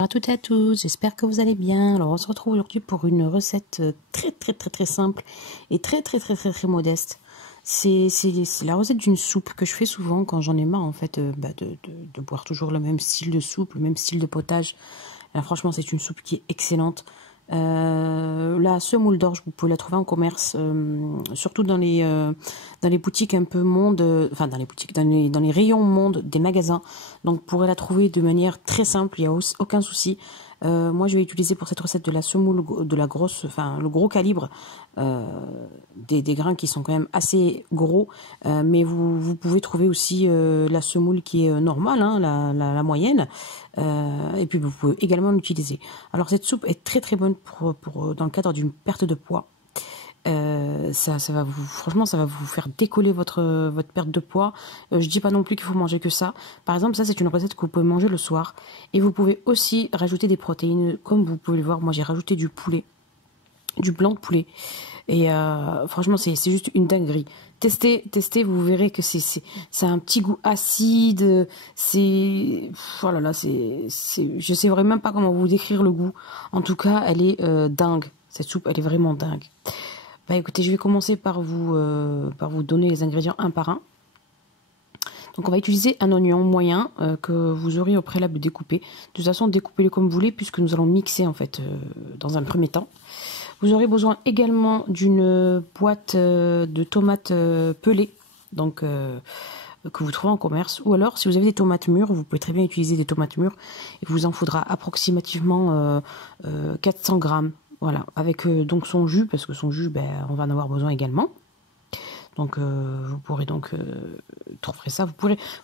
Bonjour à toutes et à tous, j'espère que vous allez bien. Alors on se retrouve aujourd'hui pour une recette très simple et très modeste. C'est la recette d'une soupe que je fais souvent quand j'en ai marre en fait de boire toujours le même style de soupe, le même style de potage. Là, franchement c'est une soupe qui est excellente. La semoule d'orge, vous pouvez la trouver en commerce, surtout dans les boutiques un peu monde, enfin dans les boutiques, dans les rayons monde des magasins. Donc vous pourrez la trouver de manière très simple, il n'y a aucun souci. Moi je vais utiliser pour cette recette de la semoule de la grosse, enfin le gros calibre, des grains qui sont quand même assez gros, mais vous pouvez trouver aussi la semoule qui est normale, hein, la moyenne, et puis vous pouvez également l'utiliser. Alors cette soupe est très bonne pour dans le cadre d'une perte de poids. Ça va franchement, ça va vous faire décoller votre perte de poids. Je dis pas non plus qu'il faut manger que ça. Par exemple, ça c'est une recette que vous pouvez manger le soir. Et vous pouvez aussi rajouter des protéines. Comme vous pouvez le voir, moi j'ai rajouté du poulet, du blanc de poulet. Et franchement, c'est juste une dinguerie. Testez, vous verrez que c'est un petit goût acide. Oh là là, je sais vraiment pas comment vous décrire le goût. En tout cas, elle est dingue. Cette soupe, elle est vraiment dingue. Bah écoutez, je vais commencer par vous donner les ingrédients un par un. Donc on va utiliser un oignon moyen que vous aurez au préalable découpé. De toute façon, découpez-le comme vous voulez puisque nous allons mixer en fait dans un premier temps. Vous aurez besoin également d'une boîte de tomates pelées, donc que vous trouvez en commerce. Ou alors, si vous avez des tomates mûres, vous pouvez très bien utiliser des tomates mûres. Il vous en faudra approximativement 400 grammes. Voilà, avec donc son jus, parce que son jus, ben, on va en avoir besoin également. Donc vous pourrez donc trouver ça. Vous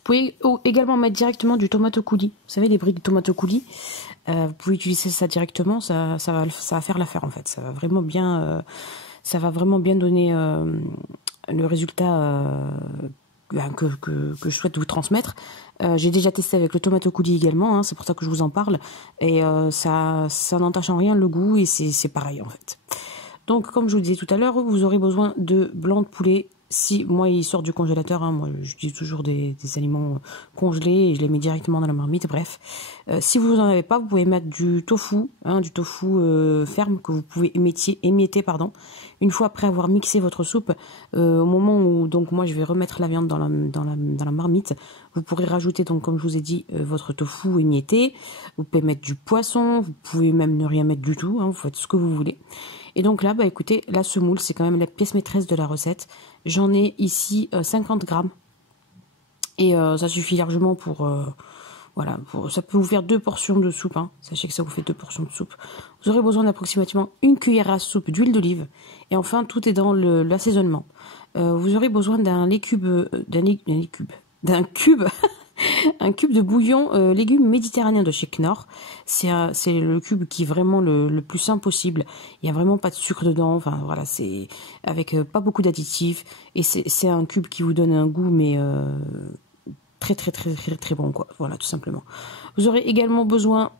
pouvez également mettre directement du tomate coulis. Vous savez, les briques de tomate coulis. Vous pouvez utiliser ça directement. Ça va faire l'affaire en fait. Ça va vraiment bien donner le résultat que je souhaite vous transmettre. J'ai déjà testé avec le tomate coulis également, hein, c'est pour ça que je vous en parle. Et ça n'entache en rien le goût et c'est pareil en fait. Donc comme je vous disais tout à l'heure, vous aurez besoin de blanc de poulet. Si moi il sort du congélateur, hein, moi j'utilise toujours des aliments congelés et je les mets directement dans la marmite. Bref, si vous n'en avez pas, vous pouvez mettre du tofu, hein, du tofu ferme que vous pouvez émietter, pardon. Une fois après avoir mixé votre soupe, au moment où donc moi je vais remettre la viande dans la marmite, vous pourrez rajouter donc comme je vous ai dit votre tofu émietté. Vous pouvez mettre du poisson, vous pouvez même ne rien mettre du tout, hein, vous faites ce que vous voulez. Et donc là, bah écoutez, la semoule, c'est quand même la pièce maîtresse de la recette. J'en ai ici 50 grammes. Et ça suffit largement pour... voilà, ça peut vous faire 2 portions de soupe. Hein. Sachez que ça vous fait 2 portions de soupe. Vous aurez besoin d'approximativement 1 cuillère à soupe d'huile d'olive. Et enfin, tout est dans l'assaisonnement. Vous aurez besoin d'un cube un cube de bouillon légumes méditerranéens de chez Knorr. C'est le cube qui est vraiment le plus simple possible. Il n'y a vraiment pas de sucre dedans. Enfin voilà, c'est avec pas beaucoup d'additifs. Et c'est un cube qui vous donne un goût mais très bon quoi. Voilà, tout simplement. Vous aurez également besoin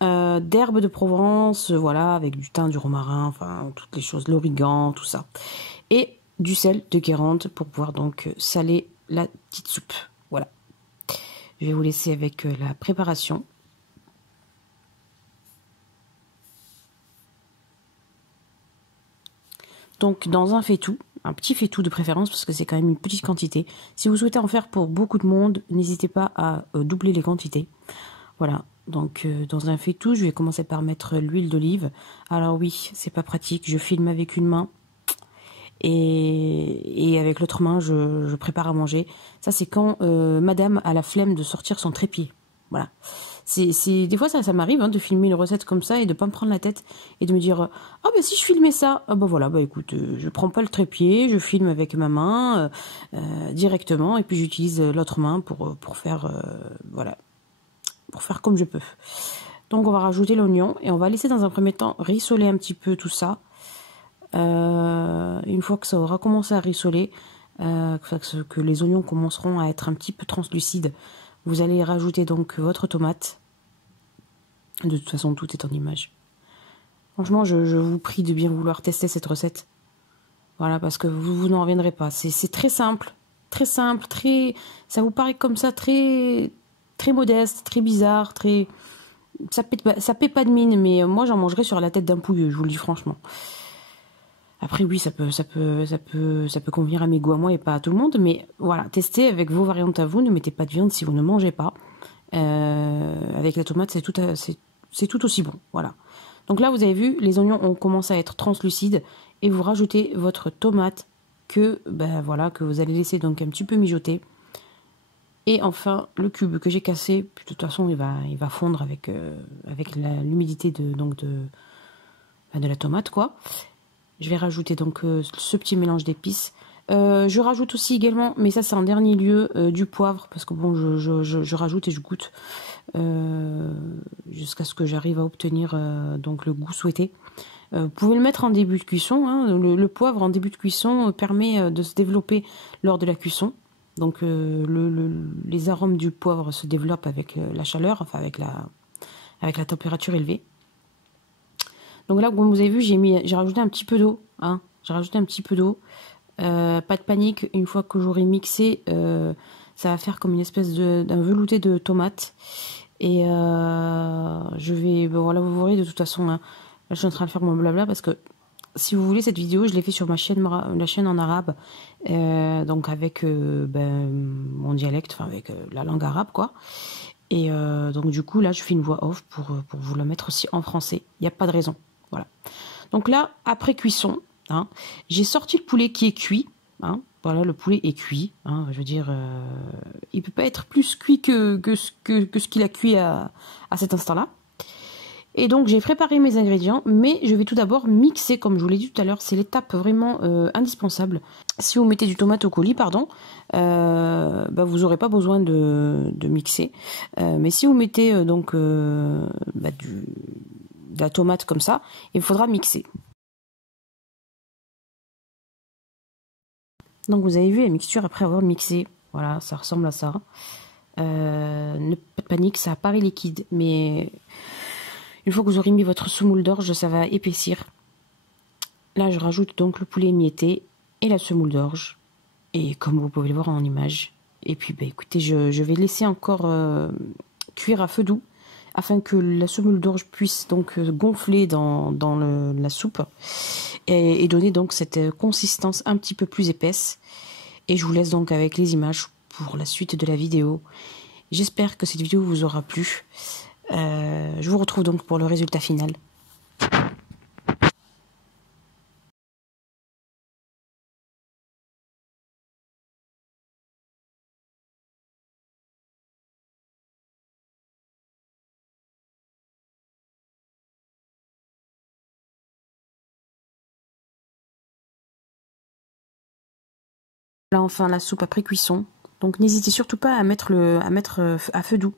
d'herbes de Provence, voilà, avec du thym, du romarin, enfin toutes les choses, l'origan, tout ça. Et du sel de Guérande pour pouvoir donc saler la petite soupe. Voilà. Je vais vous laisser avec la préparation. Donc dans un faitout, un petit faitout de préférence parce que c'est quand même une petite quantité. Si vous souhaitez en faire pour beaucoup de monde, n'hésitez pas à doubler les quantités. Voilà, donc dans un faitout, je vais commencer par mettre l'huile d'olive. Alors oui, c'est pas pratique, je filme avec une main. Et avec l'autre main, je prépare à manger. Ça, c'est quand madame a la flemme de sortir son trépied. Voilà. Des fois, ça m'arrive hein, de filmer une recette comme ça et de pas me prendre la tête et de me dire « Ah, ben si je filmais ça, ah ben voilà, bah écoute, je prends pas le trépied, je filme avec ma main directement et puis j'utilise l'autre main pour faire, voilà, pour faire comme je peux. » Donc, on va rajouter l'oignon et on va laisser dans un premier temps rissoler un petit peu tout ça. Une fois que ça aura commencé à rissoler, que les oignons commenceront à être un petit peu translucides, vous allez rajouter donc votre tomate. De toute façon, tout est en image. Franchement, je vous prie de bien vouloir tester cette recette. Voilà, parce que vous n'en reviendrez pas. C'est très simple, ça vous paraît comme ça très modeste, très bizarre, ça paie pas de mine, mais moi j'en mangerai sur la tête d'un pouilleux, je vous le dis franchement. Après oui, ça peut convenir à mes goûts à moi et pas à tout le monde, mais voilà, testez avec vos variantes à vous, ne mettez pas de viande si vous ne mangez pas. Avec la tomate, c'est tout aussi bon, voilà. Donc là, vous avez vu, les oignons ont commencé à être translucides et vous rajoutez votre tomate que, ben voilà, que vous allez laisser donc un petit peu mijoter. Et enfin, le cube que j'ai cassé, puis de toute façon, il va fondre avec l'humidité de la tomate, quoi. Je vais rajouter donc ce petit mélange d'épices. Je rajoute aussi également, mais ça c'est en dernier lieu, du poivre, parce que bon, je rajoute et je goûte jusqu'à ce que j'arrive à obtenir donc le goût souhaité. Vous pouvez le mettre en début de cuisson, hein. Le poivre en début de cuisson permet de se développer lors de la cuisson. Donc les arômes du poivre se développent avec la chaleur, enfin avec la température élevée. Donc là, comme vous avez vu, j'ai rajouté un petit peu d'eau. Hein. J'ai rajouté un petit peu d'eau. Pas de panique, une fois que j'aurai mixé, ça va faire comme une espèce d'un velouté de tomate. Et je vais, ben voilà, vous verrez de toute façon, hein, là je suis en train de faire mon blabla parce que si vous voulez, cette vidéo, je l'ai fait sur ma chaîne, la chaîne en arabe, donc avec mon dialecte, enfin avec la langue arabe, quoi. Et donc du coup, là, je fais une voix off pour vous la mettre aussi en français. Il n'y a pas de raison. Voilà. Donc là, après cuisson, hein, j'ai sorti le poulet qui est cuit. Hein, voilà, le poulet est cuit. Hein, je veux dire, il ne peut pas être plus cuit que ce qu'il a cuit à cet instant-là. Et donc j'ai préparé mes ingrédients, mais je vais tout d'abord mixer, comme je vous l'ai dit tout à l'heure, c'est l'étape vraiment indispensable. Si vous mettez du tomate au coulis, pardon, bah, vous n'aurez pas besoin de mixer. Mais si vous mettez de la tomate comme ça, il faudra mixer. Donc vous avez vu la mixture après avoir mixé. Voilà, ça ressemble à ça. Pas de panique, ça paraît liquide, mais une fois que vous aurez mis votre semoule d'orge, ça va épaissir. Là, je rajoute donc le poulet émietté et la semoule d'orge. Et comme vous pouvez le voir en image. Et puis, bah, écoutez, je vais laisser encore cuire à feu doux afin que la semoule d'orge puisse donc gonfler dans la soupe et donner donc cette consistance un petit peu plus épaisse. Et je vous laisse donc avec les images pour la suite de la vidéo. J'espère que cette vidéo vous aura plu. Je vous retrouve donc pour le résultat final. Là enfin la soupe après cuisson. Donc n'hésitez surtout pas à mettre à feu doux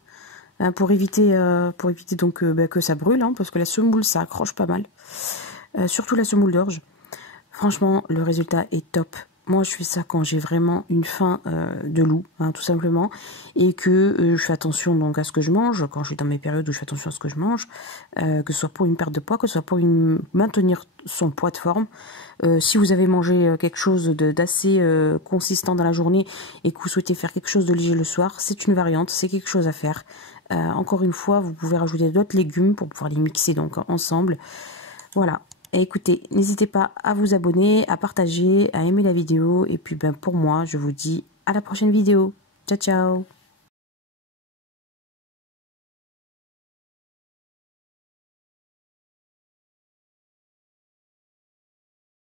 hein, pour éviter donc que ça brûle hein, parce que la semoule ça accroche pas mal. Surtout la semoule d'orge. Franchement le résultat est top. Moi je fais ça quand j'ai vraiment une faim de loup hein, tout simplement et que je fais attention donc à ce que je mange quand je suis dans mes périodes où je fais attention à ce que je mange que ce soit pour une perte de poids, que ce soit pour maintenir son poids de forme. Si vous avez mangé quelque chose d'assez consistant dans la journée et que vous souhaitez faire quelque chose de léger le soir, c'est une variante, c'est quelque chose à faire. Encore une fois, vous pouvez rajouter d'autres légumes pour pouvoir les mixer donc ensemble. Voilà. Et écoutez, n'hésitez pas à vous abonner, à partager, à aimer la vidéo. Et puis ben, pour moi, je vous dis à la prochaine vidéo. Ciao, ciao!